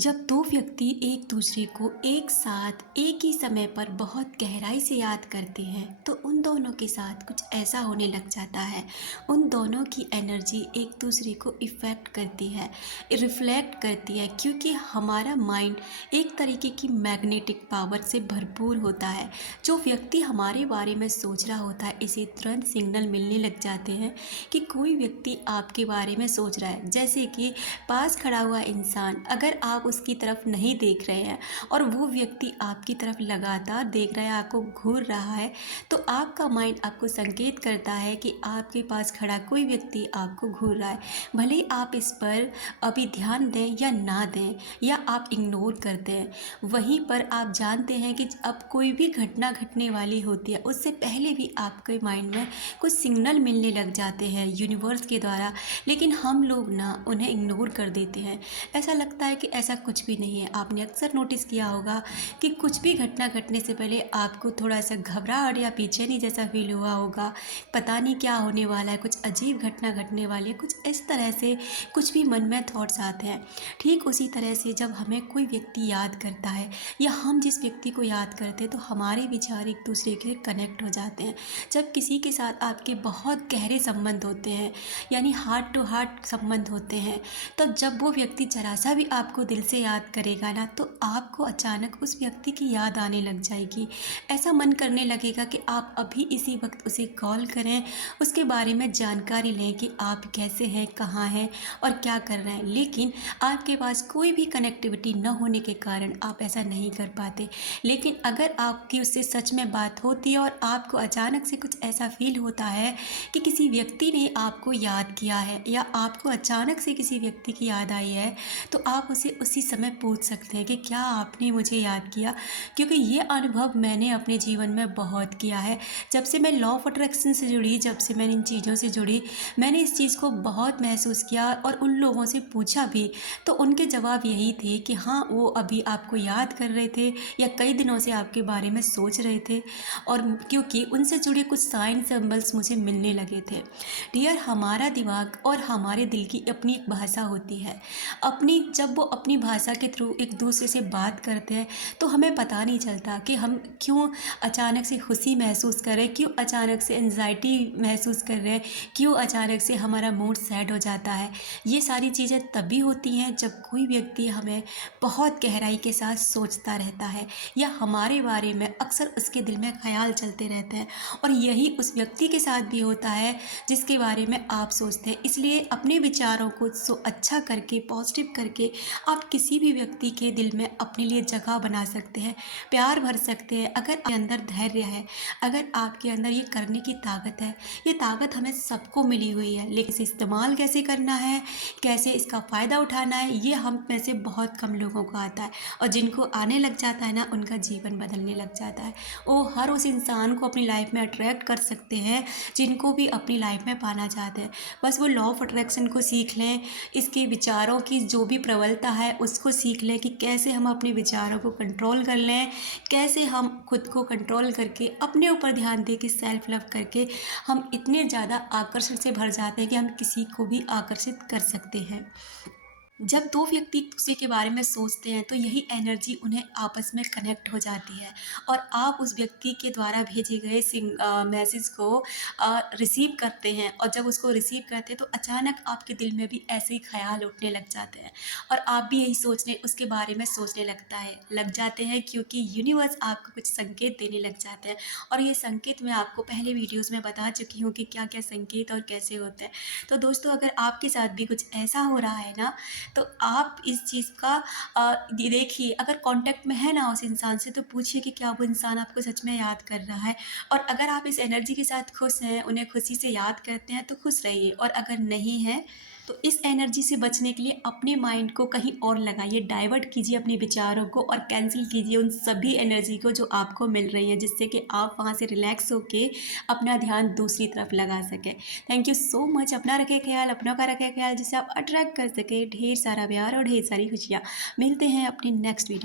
जब दो व्यक्ति एक दूसरे को एक साथ एक ही समय पर बहुत गहराई से याद करते हैं तो उन दोनों के साथ कुछ ऐसा होने लग जाता है। उन दोनों की एनर्जी एक दूसरे को इफ़ेक्ट करती है, रिफ्लेक्ट करती है, क्योंकि हमारा माइंड एक तरीके की मैग्नेटिक पावर से भरपूर होता है। जो व्यक्ति हमारे बारे में सोच रहा होता है, इसे तुरंत सिग्नल मिलने लग जाते हैं कि कोई व्यक्ति आपके बारे में सोच रहा है। जैसे कि पास खड़ा हुआ इंसान, अगर आप उसकी तरफ नहीं देख रहे हैं और वो व्यक्ति आपकी तरफ लगातार देख रहा है, आपको घूर रहा है, तो आपका माइंड आपको संकेत करता है कि आपके पास खड़ा कोई व्यक्ति आपको घूर रहा है। भले ही आप इस पर अभी ध्यान दें या ना दें, या आप इग्नोर कर दें, वहीं पर आप जानते हैं कि अब कोई भी घटना घटने वाली होती है, उससे पहले भी आपके माइंड में कुछ सिग्नल मिलने लग जाते हैं यूनिवर्स के द्वारा। लेकिन हम लोग ना उन्हें इग्नोर कर देते हैं। ऐसा लगता है कि ऐसा कुछ भी नहीं है। आपने अक्सर नोटिस किया होगा कि कुछ भी घटना घटने से पहले आपको थोड़ा सा घबराहट या बेचैनी जैसा फील हुआ होगा। पता नहीं क्या होने वाला है, कुछ अजीब घटना घटने वाली है, कुछ इस तरह से कुछ भी मन में थॉट्स आते हैं। ठीक उसी तरह से जब हमें कोई व्यक्ति याद करता है या हम जिस व्यक्ति को याद करते हैं, तो हमारे विचार एक दूसरे के कनेक्ट हो जाते हैं। जब किसी के साथ आपके बहुत गहरे संबंध होते हैं, यानी हार्ट टू हार्ट संबंध होते हैं, तब जब वो व्यक्ति जरा सा भी आपको दिल से याद करेगा ना, तो आपको अचानक उस व्यक्ति की याद आने लग जाएगी। ऐसा मन करने लगेगा कि आप अभी इसी वक्त उसे कॉल करें, उसके बारे में जानकारी लें कि आप कैसे हैं, कहाँ हैं और क्या कर रहे हैं। लेकिन आपके पास कोई भी कनेक्टिविटी न होने के कारण आप ऐसा नहीं कर पाते। लेकिन अगर आपकी उससे सच में बात होती है और आपको अचानक से कुछ ऐसा फील होता है कि किसी व्यक्ति ने आपको याद किया है, या आपको अचानक से किसी व्यक्ति की याद आई है, तो आप उसे उसी समय पूछ सकते हैं कि क्या आपने मुझे याद किया। क्योंकि ये अनुभव मैंने अपने जीवन में बहुत किया है। जब से मैं लॉ ऑफ अट्रैक्शन से जुड़ी, जब से मैंने इन चीज़ों से जुड़ी, मैंने इस चीज़ को बहुत महसूस किया और उन लोगों से पूछा भी, तो उनके जवाब यही थे कि हाँ, वो अभी आपको याद कर रहे थे या कई दिनों से आपके बारे में सोच रहे थे। और क्योंकि उनसे जुड़े कुछ साइन सिंबल्स मुझे मिलने लगे थे। डियर, हमारा दिमाग और हमारे दिल की अपनी एक भाषा होती है। जब वो अपनी भाषा के थ्रू एक दूसरे से बात करते हैं, तो हमें पता नहीं चलता कि हम क्यों अचानक से खुशी महसूस कर रहे हैं, क्यों अचानक से एंजाइटी महसूस कर रहे हैं, क्यों अचानक से हमारा मूड सैड हो जाता है। ये सारी चीज़ें तभी होती हैं जब कोई व्यक्ति हमें बहुत गहराई के साथ सोचता रहता है, या हमारे बारे में अक्सर उसके दिल में ख्याल चलते रहते हैं। और यही उस व्यक्ति के साथ भी होता है जिसके बारे में आप सोचते हैं। इसलिए अपने विचारों को अच्छा करके, पॉजिटिव करके, आप किसी भी व्यक्ति के दिल में अपने लिए जगह बना सकते हैं, प्यार भर सकते हैं। अगर आपके अंदर धैर्य है, अगर आपके अंदर ये करने की ताकत है, ये ताकत हमें सबको मिली हुई है, लेकिन इसे इस्तेमाल कैसे करना है, कैसे इसका फ़ायदा उठाना है, ये हम में से बहुत कम लोगों को आता है। और जिनको आने लग जाता है ना, उनका जीवन बदलने लग जाता है। वो हर उस इंसान को अपनी लाइफ में अट्रैक्ट कर सकते हैं जिनको भी अपनी लाइफ में पाना चाहते हैं। बस वो लॉ ऑफ अट्रैक्शन को सीख लें, इसके विचारों की जो भी प्रबलता है उसको सीख लें कि कैसे हम अपने विचारों को कंट्रोल कर लें, कैसे हम खुद को कंट्रोल करके अपने ऊपर ध्यान दे के सेल्फ लव करके हम इतने ज़्यादा आकर्षण से भर जाते हैं कि हम किसी को भी आकर्षित कर सकते हैं। जब दो व्यक्ति एक दूसरे के बारे में सोचते हैं, तो यही एनर्जी उन्हें आपस में कनेक्ट हो जाती है, और आप उस व्यक्ति के द्वारा भेजे गए मैसेज को रिसीव करते हैं। और जब उसको रिसीव करते हैं, तो अचानक आपके दिल में भी ऐसे ही ख्याल उठने लग जाते हैं, और आप भी यही सोचने उसके बारे में सोचने लग जाते हैं, क्योंकि यूनिवर्स आपको कुछ संकेत देने लग जाते हैं। और ये संकेत मैं आपको पहले वीडियोज़ में बता चुकी हूँ कि क्या क्या संकेत और कैसे होते हैं। तो दोस्तों, अगर आपके साथ भी कुछ ऐसा हो रहा है ना, तो आप इस चीज़ का देखिए, अगर कांटेक्ट में है ना उस इंसान से, तो पूछिए कि क्या वो इंसान आपको सच में याद कर रहा है। और अगर आप इस एनर्जी के साथ खुश हैं, उन्हें खुशी से याद करते हैं, तो खुश रहिए। और अगर नहीं है, तो इस एनर्जी से बचने के लिए अपने माइंड को कहीं और लगाइए, डाइवर्ट कीजिए अपने विचारों को, और कैंसिल कीजिए उन सभी एनर्जी को जो आपको मिल रही है, जिससे कि आप वहाँ से रिलैक्स होके अपना ध्यान दूसरी तरफ लगा सकें। Thank you so much. अपना रखें ख्याल, अपनों का रखें ख्याल, जिससे आप अट्रैक्ट कर सकें ढेर सारा प्यार और ढेर सारी खुशियाँ। मिलते हैं अपनी नेक्स्ट वीडियो।